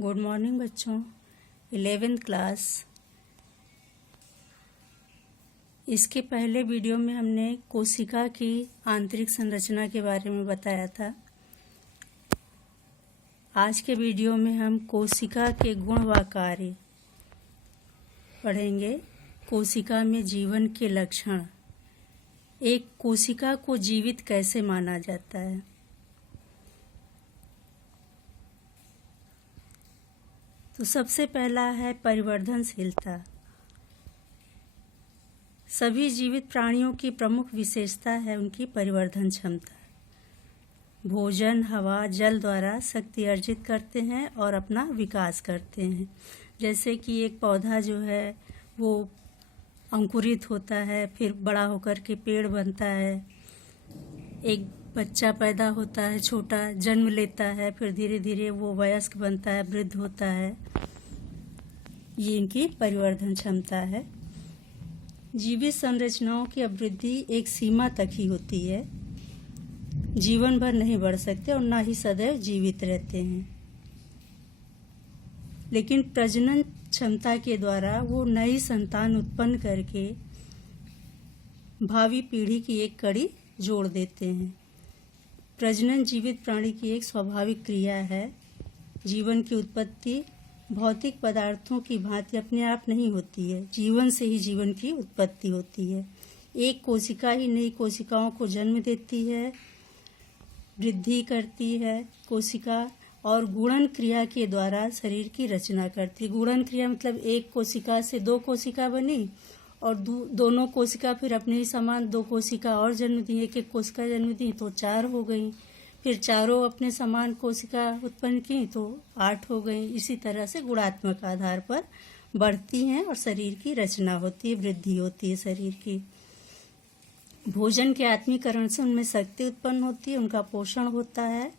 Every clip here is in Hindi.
गुड मॉर्निंग बच्चों। 11th class. इसके पहले वीडियो में हमने कोशिका की आंतरिक संरचना के बारे में बताया था। आज के वीडियो में हम कोशिका के गुण व कार्य पढ़ेंगे। कोशिका में जीवन के लक्षण। एक कोशिका को जीवित कैसे माना जाता है। तो सबसे पहला है परिवर्धनशीलता। सभी जीवित प्राणियों की प्रमुख विशेषता है उनकी परिवर्धन क्षमता। भोजन, हवा, जल द्वारा शक्ति अर्जित करते हैं और अपना विकास करते हैं। जैसे कि एक पौधा जो है वो अंकुरित होता है, फिर बड़ा होकर के पेड़ बनता है। एक बच्चा पैदा होता है, छोटा जन्म लेता है, फिर धीरे धीरे वो वयस्क बनता है, वृद्ध होता है। ये इनकी परिवर्धन क्षमता है। जीवित संरचनाओं की अभिवृद्धि एक सीमा तक ही होती है। जीवन भर नहीं बढ़ सकते और ना ही सदैव जीवित रहते हैं। लेकिन प्रजनन क्षमता के द्वारा वो नई संतान उत्पन्न करके भावी पीढ़ी की एक कड़ी जोड़ देते हैं। प्रजनन जीवित प्राणी की एक स्वाभाविक क्रिया है। जीवन की उत्पत्ति भौतिक पदार्थों की भांति अपने आप नहीं होती है। जीवन से ही जीवन की उत्पत्ति होती है। एक कोशिका ही नई कोशिकाओं को जन्म देती है, वृद्धि करती है कोशिका, और गुणन क्रिया के द्वारा शरीर की रचना करती है। गुणन क्रिया मतलब एक कोशिका से दो कोशिका बनी और दोनों कोशिका फिर अपने ही समान दो कोशिका और जन्म दी, एक एक कोशिका जन्म दी तो 4 हो गई। फिर चारों अपने समान कोशिका उत्पन्न की तो 8 हो गई। इसी तरह से गुणात्मक आधार पर बढ़ती हैं और शरीर की रचना होती है, वृद्धि होती है शरीर की। भोजन के आत्मीकरण से उनमें शक्ति उत्पन्न होती है, उनका पोषण होता है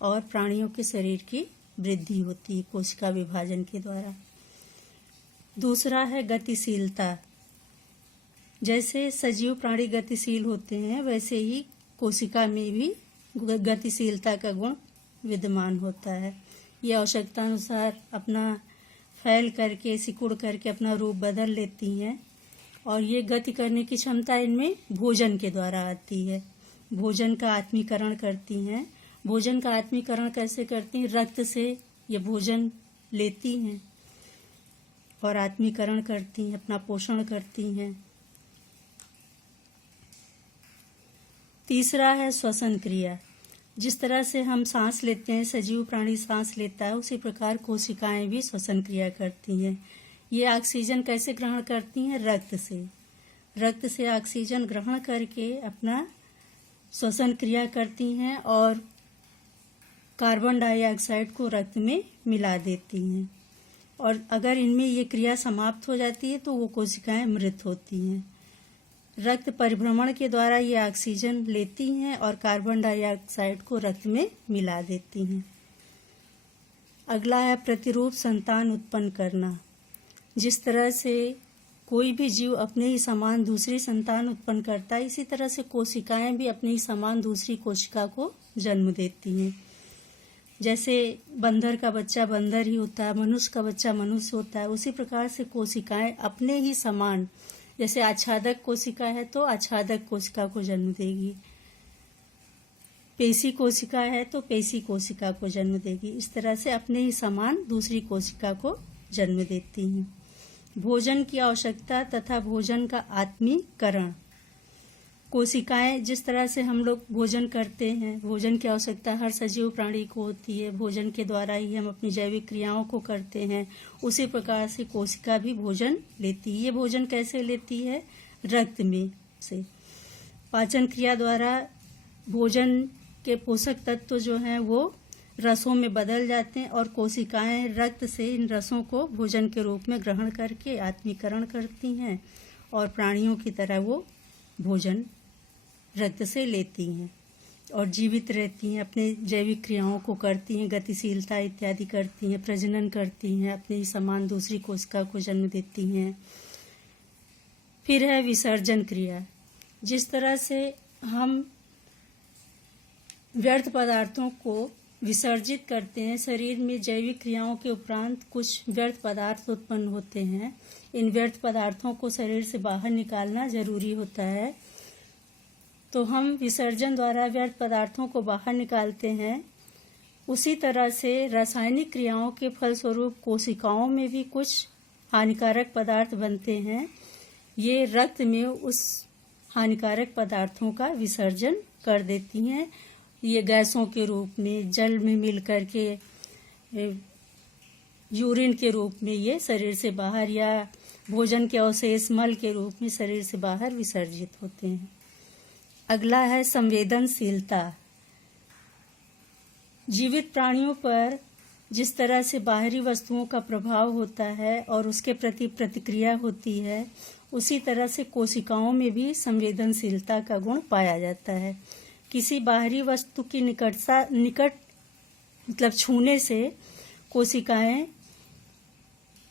और प्राणियों के शरीर की वृद्धि होती है कोशिका विभाजन के द्वारा। दूसरा है गतिशीलता। जैसे सजीव प्राणी गतिशील होते हैं वैसे ही कोशिका में भी गतिशीलता का गुण विद्यमान होता है। ये आवश्यकता अनुसार अपना फैल करके, सिकुड़ करके अपना रूप बदल लेती हैं और ये गति करने की क्षमता इनमें भोजन के द्वारा आती है। भोजन का आत्मीकरण करती हैं। भोजन का आत्मीकरण कैसे करती हैं? रक्त से ये भोजन लेती हैं और आत्मीकरण करती हैं, अपना पोषण करती हैं। तीसरा है श्वसन क्रिया। जिस तरह से हम सांस लेते हैं, सजीव प्राणी सांस लेता है, उसी प्रकार कोशिकाएं भी श्वसन क्रिया करती हैं। ये ऑक्सीजन कैसे ग्रहण करती हैं? रक्त से। रक्त से ऑक्सीजन ग्रहण करके अपना श्वसन क्रिया करती हैं और कार्बन डाइऑक्साइड को रक्त में मिला देती हैं। और अगर इनमें ये क्रिया समाप्त हो जाती है तो वो कोशिकाएं मृत होती हैं। रक्त परिभ्रमण के द्वारा ये ऑक्सीजन लेती हैं और कार्बन डाइऑक्साइड को रक्त में मिला देती हैं। अगला है प्रतिरूप संतान उत्पन्न करना। जिस तरह से कोई भी जीव अपने ही समान दूसरी संतान उत्पन्न करता है, इसी तरह से कोशिकाएं भी अपने ही समान दूसरी कोशिका को जन्म देती हैं। जैसे बंदर का बच्चा बंदर ही होता है, मनुष्य का बच्चा मनुष्य होता है, उसी प्रकार से कोशिकाएं अपने ही समान, जैसे आच्छादक कोशिका है तो आच्छादक कोशिका को जन्म देगी, पेशी कोशिका है तो पेशी कोशिका को जन्म देगी। इस तरह से अपने ही समान दूसरी कोशिका को जन्म देती हैं। भोजन की आवश्यकता तथा भोजन का आत्मीकरण। कोशिकाएं जिस तरह से हम लोग भोजन करते हैं, भोजन की आवश्यकता हर सजीव प्राणी को होती है। भोजन के द्वारा ही हम अपनी जैविक क्रियाओं को करते हैं। उसी प्रकार से कोशिका भी भोजन लेती है। ये भोजन कैसे लेती है? रक्त में से। पाचन क्रिया द्वारा भोजन के पोषक तत्व जो हैं वो रसों में बदल जाते हैं और कोशिकाएं रक्त से इन रसों को भोजन के रूप में ग्रहण करके आत्मीकरण करती हैं और प्राणियों की तरह वो भोजन रक्त से लेती हैं और जीवित रहती हैं, अपने जैविक क्रियाओं को करती हैं, गतिशीलता इत्यादि करती हैं, प्रजनन करती हैं, अपने ही समान दूसरी कोशिका को जन्म देती हैं। फिर है विसर्जन क्रिया। जिस तरह से हम व्यर्थ पदार्थों को विसर्जित करते हैं। शरीर में जैविक क्रियाओं के उपरांत कुछ व्यर्थ पदार्थ उत्पन्न होते हैं। इन व्यर्थ पदार्थों को शरीर से बाहर निकालना जरूरी होता है। तो हम विसर्जन द्वारा व्यर्थ पदार्थों को बाहर निकालते हैं। उसी तरह से रासायनिक क्रियाओं के फलस्वरूप कोशिकाओं में भी कुछ हानिकारक पदार्थ बनते हैं। ये रक्त में उस हानिकारक पदार्थों का विसर्जन कर देती हैं। ये गैसों के रूप में, जल में मिलकर के, यूरिन के रूप में ये शरीर से बाहर, या भोजन के अवशेष मल के रूप में शरीर से बाहर विसर्जित होते हैं। अगला है संवेदनशीलता। जीवित प्राणियों पर जिस तरह से बाहरी वस्तुओं का प्रभाव होता है और उसके प्रति प्रतिक्रिया होती है, उसी तरह से कोशिकाओं में भी संवेदनशीलता का गुण पाया जाता है। किसी बाहरी वस्तु की निकट मतलब छूने से कोशिकाएं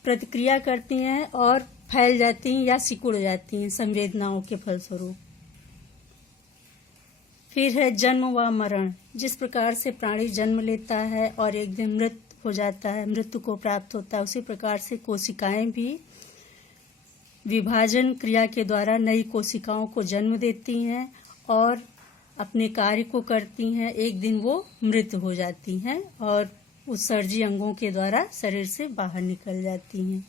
प्रतिक्रिया करती हैं और फैल जाती हैं या सिकुड़ जाती हैं संवेदनाओं के फलस्वरूप। फिर है जन्म व मरण। जिस प्रकार से प्राणी जन्म लेता है और एक दिन मृत हो जाता है, मृत्यु को प्राप्त होता है, उसी प्रकार से कोशिकाएं भी विभाजन क्रिया के द्वारा नई कोशिकाओं को जन्म देती हैं और अपने कार्य को करती हैं। एक दिन वो मृत हो जाती हैं और उत्सर्जी अंगों के द्वारा शरीर से बाहर निकल जाती हैं।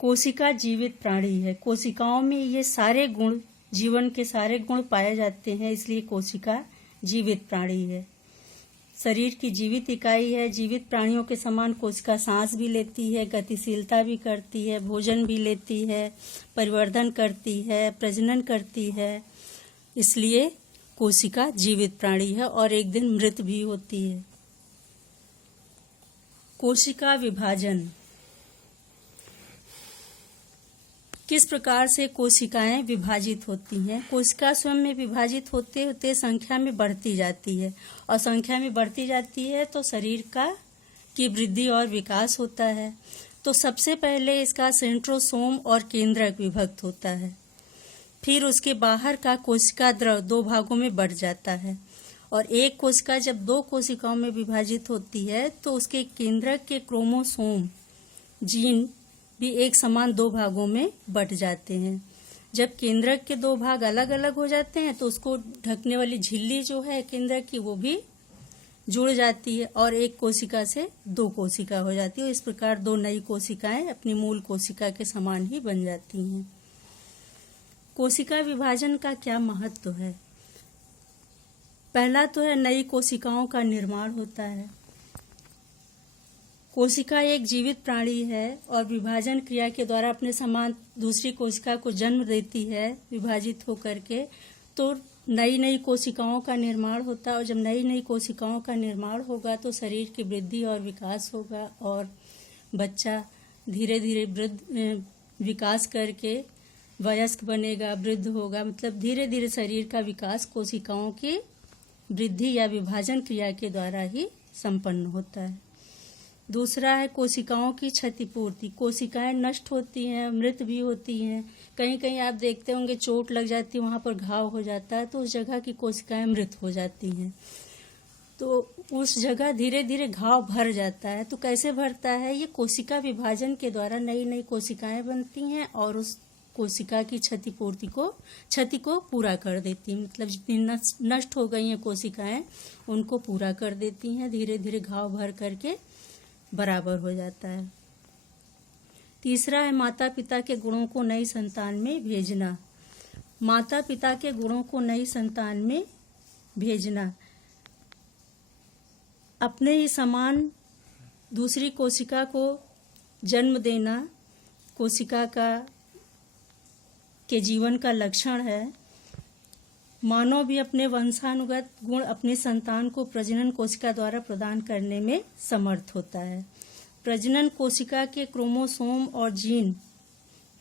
कोशिका जीवित प्राणी है। कोशिकाओं में ये सारे गुण, जीवन के सारे गुण पाए जाते हैं, इसलिए कोशिका जीवित प्राणी है। शरीर की जीवित इकाई है। जीवित प्राणियों के समान कोशिका सांस भी लेती है, गतिशीलता भी करती है, भोजन भी लेती है, परिवर्धन करती है, प्रजनन करती है। इसलिए कोशिका जीवित प्राणी है और एक दिन मृत भी होती है। कोशिका विभाजन। किस प्रकार से कोशिकाएं विभाजित होती हैं? कोशिका स्वयं में विभाजित होते होते संख्या में बढ़ती जाती है और संख्या में बढ़ती जाती है तो शरीर की वृद्धि और विकास होता है। तो सबसे पहले इसका सेंट्रोसोम और केंद्रक विभक्त होता है। फिर उसके बाहर का कोशिका द्रव दो भागों में बढ़ जाता है और एक कोशिका जब दो कोशिकाओं में विभाजित होती है तो उसके केंद्रक के क्रोमोसोम जीन भी एक समान दो भागों में बंट जाते हैं। जब केंद्रक के दो भाग अलग अलग हो जाते हैं तो उसको ढकने वाली झिल्ली जो है केंद्रक की, वो भी जुड़ जाती है और एक कोशिका से दो कोशिका हो जाती है। इस प्रकार दो नई कोशिकाएं अपनी मूल कोशिका के समान ही बन जाती हैं। कोशिका विभाजन का क्या महत्व है? पहला तो है नई कोशिकाओं का निर्माण होता है। कोशिका एक जीवित प्राणी है और विभाजन क्रिया के द्वारा अपने समान दूसरी कोशिका को जन्म देती है विभाजित होकर के। तो नई नई कोशिकाओं का निर्माण होता है और जब नई नई कोशिकाओं का निर्माण होगा तो शरीर की वृद्धि और विकास होगा और बच्चा धीरे धीरे विकास करके वयस्क बनेगा, वृद्ध होगा। मतलब धीरे धीरे शरीर का विकास कोशिकाओं की वृद्धि या विभाजन क्रिया के द्वारा ही संपन्न होता है। दूसरा है कोशिकाओं की क्षतिपूर्ति। कोशिकाएं नष्ट होती हैं, मृत भी होती हैं। कहीं कहीं आप देखते होंगे चोट लग जाती है, वहां पर घाव हो जाता है तो उस जगह की कोशिकाएं मृत हो जाती हैं। तो उस जगह धीरे धीरे घाव भर जाता है। तो कैसे भरता है? ये कोशिका विभाजन के द्वारा नई नई कोशिकाएं बनती हैं और उस कोशिका की क्षति को पूरा कर देती हैं। मतलब जितनी नष्ट हो गई हैं कोशिकाएं उनको पूरा कर देती हैं। धीरे धीरे घाव भर करके बराबर हो जाता है। तीसरा है माता पिता के गुणों को नई संतान में भेजना। माता पिता के गुणों को नई संतान में भेजना, अपने ही समान दूसरी कोशिका को जन्म देना कोशिका के जीवन का लक्षण है। मानव भी अपने वंशानुगत गुण अपनी संतान को प्रजनन कोशिका द्वारा प्रदान करने में समर्थ होता है। प्रजनन कोशिका के क्रोमोसोम और जीन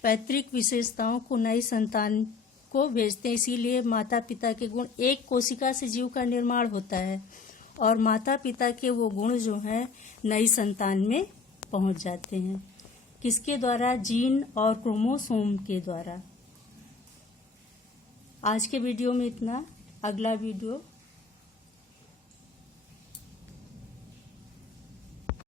पैतृक विशेषताओं को नई संतान को भेजते हैं। इसीलिए माता पिता के गुण, एक कोशिका से जीव का निर्माण होता है और माता पिता के वो गुण जो हैं नई संतान में पहुंच जाते हैं। किसके द्वारा? जीन और क्रोमोसोम के द्वारा। आज के वीडियो में इतना। अगला वीडियो